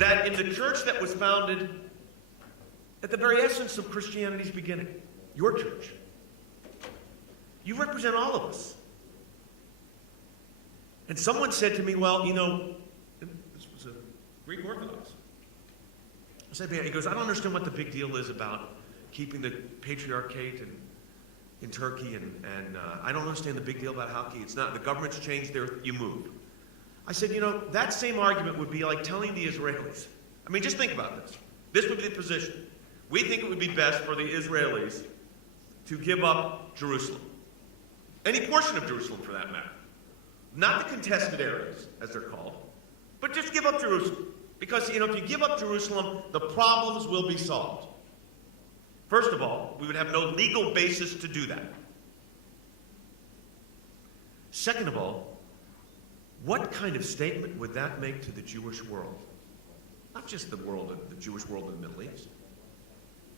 that in the church that was founded at the very essence of Christianity's beginning, your church, you represent all of us. And someone said to me, well, you know, this was a Greek Orthodox. I said, he goes, I don't understand what the big deal is about keeping the patriarchate in Turkey, and I don't understand the big deal about how it's not, the government's changed, you move. I said, you know, that same argument would be like telling the Israelis. I mean, just think about this. This would be the position. We think it would be best for the Israelis to give up Jerusalem. Any portion of Jerusalem, for that matter. Not the contested areas, as they're called, but just give up Jerusalem. Because, you know, if you give up Jerusalem, the problems will be solved. First of all, we would have no legal basis to do that. Second of all, what kind of statement would that make to the Jewish world? Not just the Jewish world in the Middle East.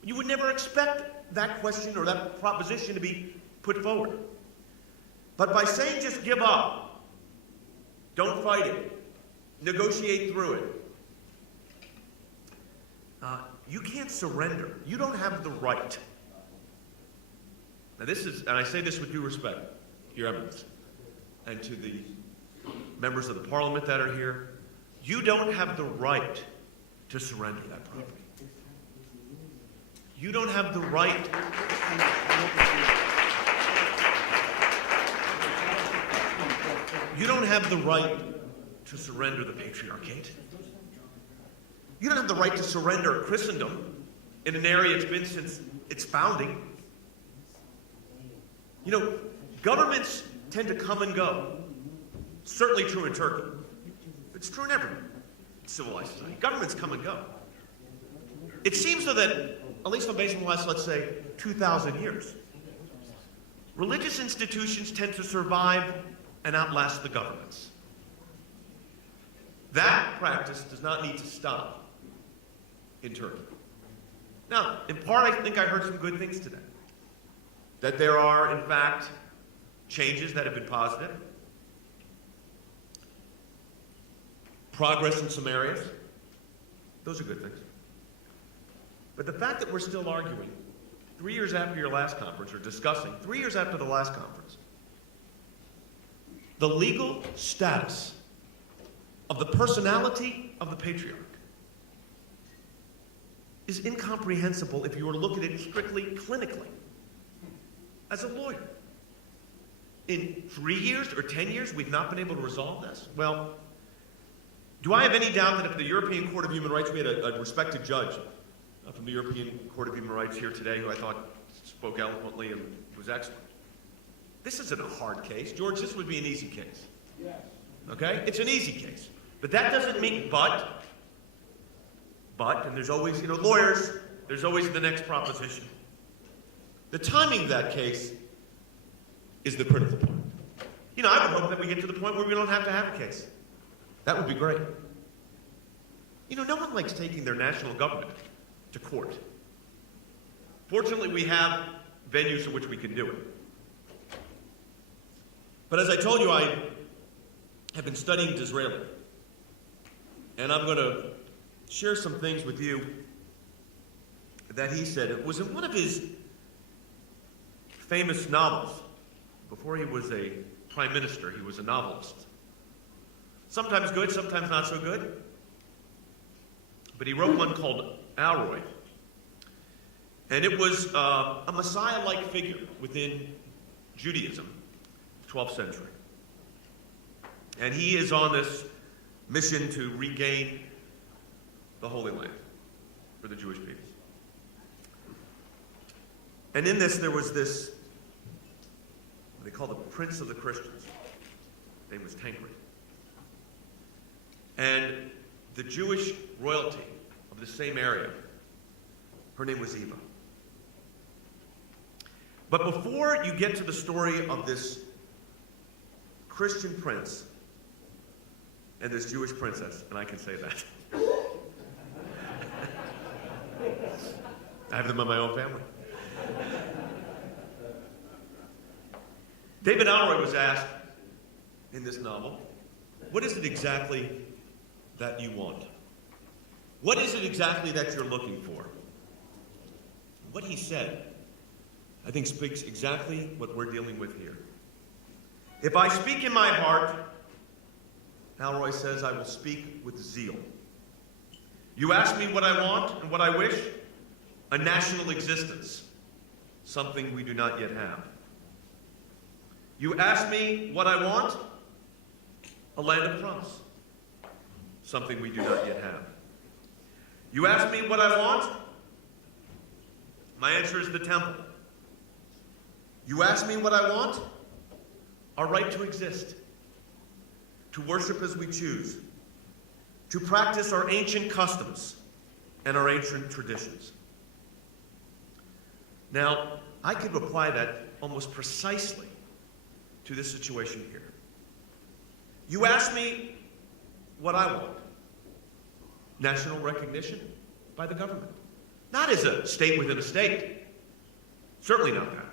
You would never expect that question or that proposition to be put forward. But by saying just give up, don't fight it, negotiate through it, you can't surrender. You don't have the right. Now this is, and I say this with due respect, Your Eminence, and to the members of the Parliament that are here, you don't have the right to surrender that property. You don't have the right. You don't have the right to surrender the patriarchate. You don't have the right to surrender Christendom in an area it's been since its founding. You know, governments tend to come and go. Certainly true in Turkey. It's true in every civilized society. Governments come and go. It seems though that, at least on based on the last, let's say, 2,000 years, religious institutions tend to survive and outlast the governments. That practice does not need to stop in Turkey. Now, in part, I think I heard some good things today. That there are, in fact, changes that have been positive. Progress in some areas. Those are good things. But the fact that we're still arguing 3 years after your last conference, or discussing 3 years after the last conference, the legal status of the personality of the patriarch is incomprehensible if you were to look at it strictly clinically. As a lawyer, in 3 years or 10 years, we've not been able to resolve this? Well, do I have any doubt that if the European Court of Human Rights, we had a respected judge from the European Court of Human Rights here today who I thought spoke eloquently and was excellent. This isn't a hard case. George, this would be an easy case. Yes. Okay? It's an easy case. But that doesn't mean, and there's always, you know, lawyers, there's always the next proposition. The timing of that case is the critical point. You know, I would hope that we get to the point where we don't have to have a case. That would be great. You know, no one likes taking their national government to court. Fortunately, we have venues in which we can do it. But as I told you, I have been studying Disraeli. And I'm going to share some things with you that he said. It was in one of his famous novels. Before he was a prime minister, he was a novelist. Sometimes good, sometimes not so good. But he wrote one called Alroy. And it was a Messiah-like figure within Judaism, 12th century. And he is on this mission to regain the Holy Land for the Jewish people. And in this, there was this, what they call the Prince of the Christians. His name was Tancred. And the Jewish royalty of the same area, her name was Eva. But before you get to the story of this Christian prince and this Jewish princess, and I can say that. I have them in my own family. David Alroy was asked in this novel, what is it exactly that you want? What is it exactly that you're looking for? What he said, I think, speaks exactly what we're dealing with here. If I speak in my heart, Alroy says, I will speak with zeal. You ask me what I want and what I wish? A national existence, something we do not yet have. You ask me what I want? A land of promise, something we do not yet have. You ask me what I want? My answer is the temple. You ask me what I want? Our right to exist, to worship as we choose, to practice our ancient customs and our ancient traditions. Now, I could apply that almost precisely to this situation here. You ask me what I want. National recognition by the government. Not as a state within a state. Certainly not that.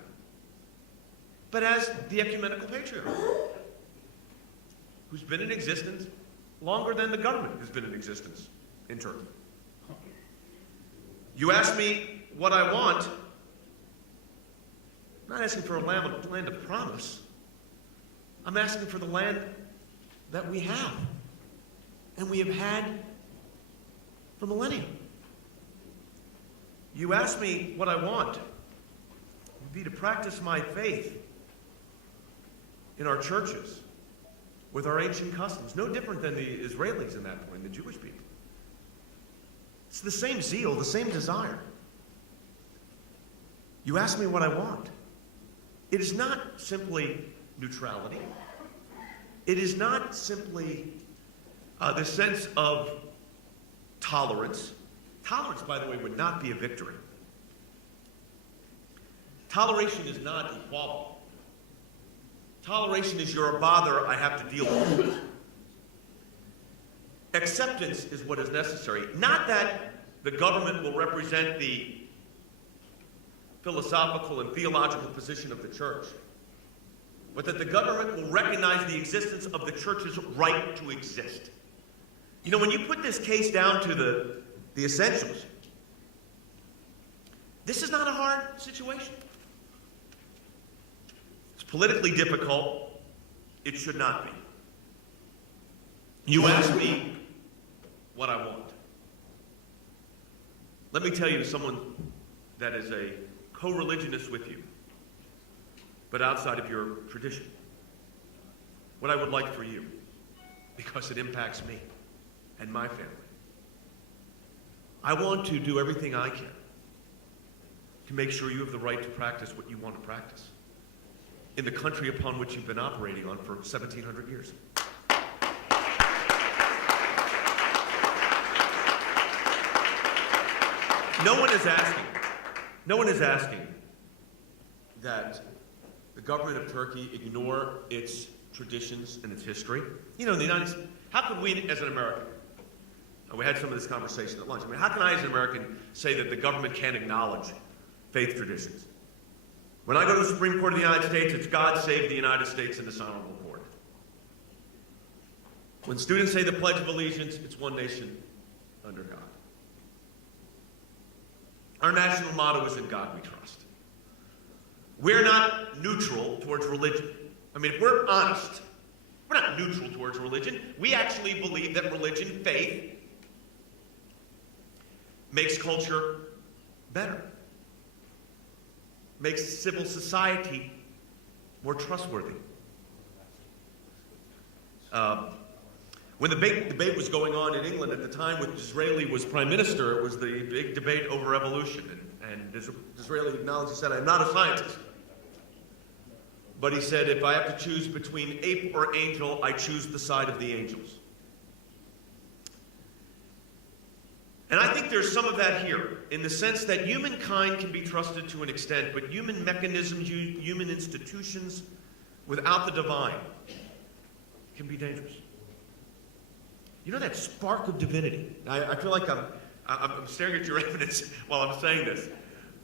But as the ecumenical patriarch, who's been in existence longer than the government has been in existence in Turkey. You ask me what I want, I'm not asking for a land of promise. I'm asking for the land that we have, and we have had for millennia. You ask me what I want, it would be to practice my faith in our churches, with our ancient customs, no different than the Israelis in that point, the Jewish people. It's the same zeal, the same desire. You ask me what I want. It is not simply neutrality. It is not simply the sense of tolerance. Tolerance, by the way, would not be a victory. Toleration is not equality. Toleration is you're a bother I have to deal with. Acceptance is what is necessary. Not that the government will represent the philosophical and theological position of the church, but that the government will recognize the existence of the church's right to exist. You know, when you put this case down to the essentials, this is not a hard situation. Politically difficult, it should not be. You ask me what I want. Let me tell you, someone that is a co-religionist with you, but outside of your tradition, what I would like for you, because it impacts me and my family. I want to do everything I can to make sure you have the right to practice what you want to practice in the country upon which you've been operating on for 1,700 years. No one is asking that the government of Turkey ignore its traditions and its history. You know, in the United States, how could we as an American, we had some of this conversation at lunch, I mean, how can I as an American say that the government can't acknowledge faith traditions? When I go to the Supreme Court of the United States, it's God save the United States and this honorable court. When students say the Pledge of Allegiance, it's one nation under God. Our national motto is in God we trust. We're not neutral towards religion. I mean, if we're honest, we're not neutral towards religion. We actually believe that religion, faith, makes culture better. Makes civil society more trustworthy. When the debate was going on in England at the time when Disraeli was prime minister, it was the big debate over evolution. And Disraeli acknowledged, he said, I'm not a scientist. But he said, if I have to choose between ape or angel, I choose the side of the angels. And I think there's some of that here, in the sense that humankind can be trusted to an extent, but human mechanisms, human institutions, without the divine, can be dangerous. You know that spark of divinity? I feel like I'm staring at your evidence while I'm saying this.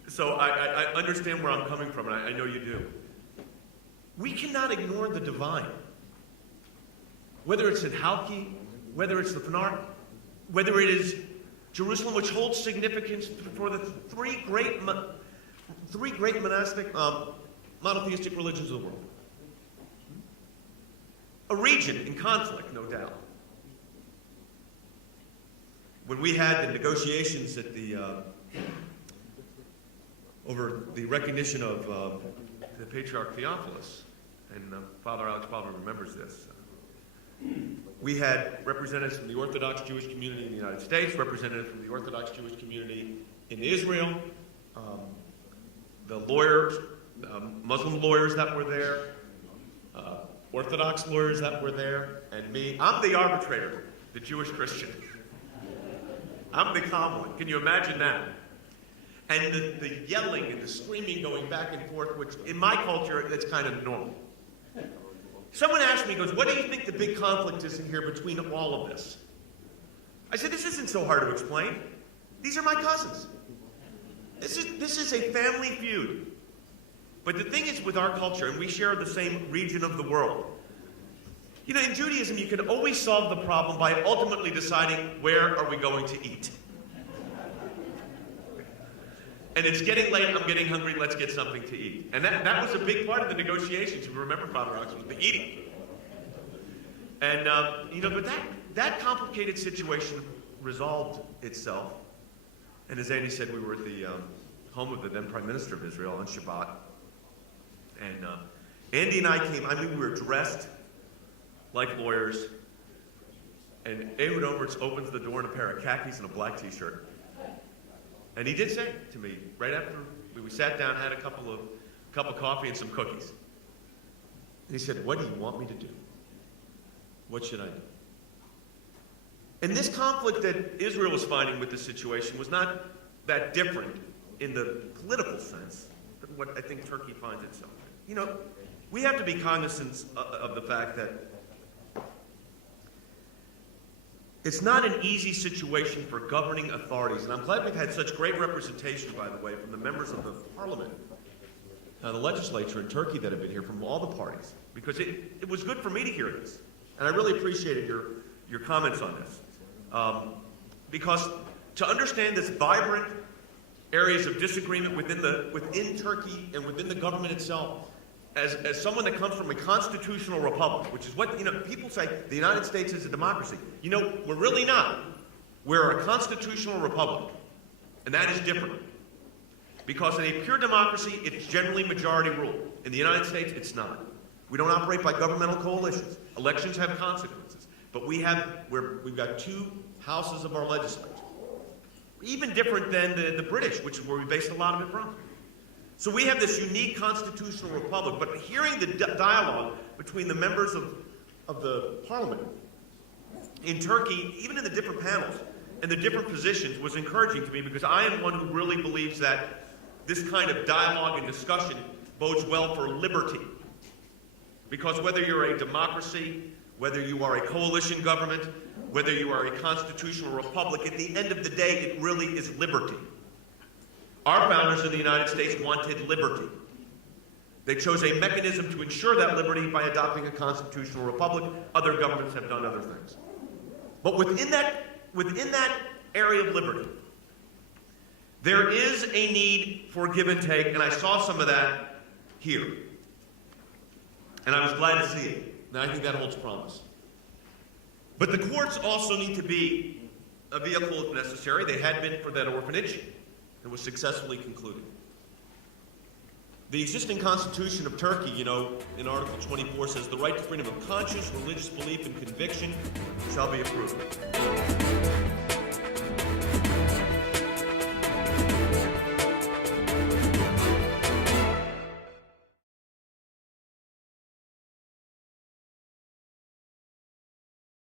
So I understand where I'm coming from, and I know you do. We cannot ignore the divine. Whether it's in Halki, whether it's the Fnar, whether it is Jerusalem, which holds significance for the three great monastic, monotheistic religions of the world. A region in conflict, no doubt. When we had the negotiations at over the recognition of the Patriarch Theophilus, and Father Alex Palmer remembers this, we had representatives from the Orthodox Jewish community in the United States, representatives from the Orthodox Jewish community in Israel, the lawyers, Muslim lawyers that were there, Orthodox lawyers that were there, and me. I'm the arbitrator, the Jewish Christian. I'm the calm one. Can you imagine that? And the yelling and the screaming going back and forth, which in my culture, that's kind of normal. Someone asked me, goes, what do you think the big conflict is in here between all of this? I said, this isn't so hard to explain. These are my cousins. This is a family feud. But the thing is with our culture, and we share the same region of the world, you know, in Judaism, you can always solve the problem by ultimately deciding where are we going to eat. And it's getting late, I'm getting hungry, let's get something to eat. And that was a big part of the negotiations, if you remember, Father Alex, was the eating. And, you know, but that complicated situation resolved itself. And as Andy said, we were at the home of the then Prime Minister of Israel on Shabbat. And Andy and I came, I mean, we were dressed like lawyers. And Ehud Olmert opens the door in a pair of khakis and a black t-shirt. And he did say to me, right after we sat down, had a cup of coffee and some cookies. And he said, what do you want me to do? What should I do? And this conflict that Israel was finding with this situation was not that different in the political sense than what I think Turkey finds itself in. You know, we have to be cognizant of the fact that it's not an easy situation for governing authorities, and I'm glad we've had such great representation, by the way, from the members of the parliament, the legislature in Turkey that have been here from all the parties, because it was good for me to hear this, and I really appreciated your comments on this, because to understand this vibrant areas of disagreement within Turkey and within the government itself, as someone that comes from a constitutional republic, which is what, you know, people say the United States is a democracy. You know, we're really not. We're a constitutional republic, and that is different. Because in a pure democracy, it's generally majority rule. In the United States, it's not. We don't operate by governmental coalitions. Elections have consequences. But we've got two houses of our legislature. Even different than the British, which is where we based a lot of it from. So we have this unique constitutional republic, but hearing the dialogue between the members of the parliament in Turkey, even in the different panels and the different positions, was encouraging to me, because I am one who really believes that this kind of dialogue and discussion bodes well for liberty. Because whether you're a democracy, whether you are a coalition government, whether you are a constitutional republic, at the end of the day, it really is liberty. Our founders in the United States wanted liberty. They chose a mechanism to ensure that liberty by adopting a constitutional republic. Other governments have done other things. But within that area of liberty, there is a need for give and take, and I saw some of that here. And I was glad to see it, and I think that holds promise. But the courts also need to be a vehicle if necessary. They had been for that orphanage. It was successfully concluded. The existing constitution of Turkey, you know, in Article 24 says the right to freedom of conscience, religious belief, and conviction shall be approved.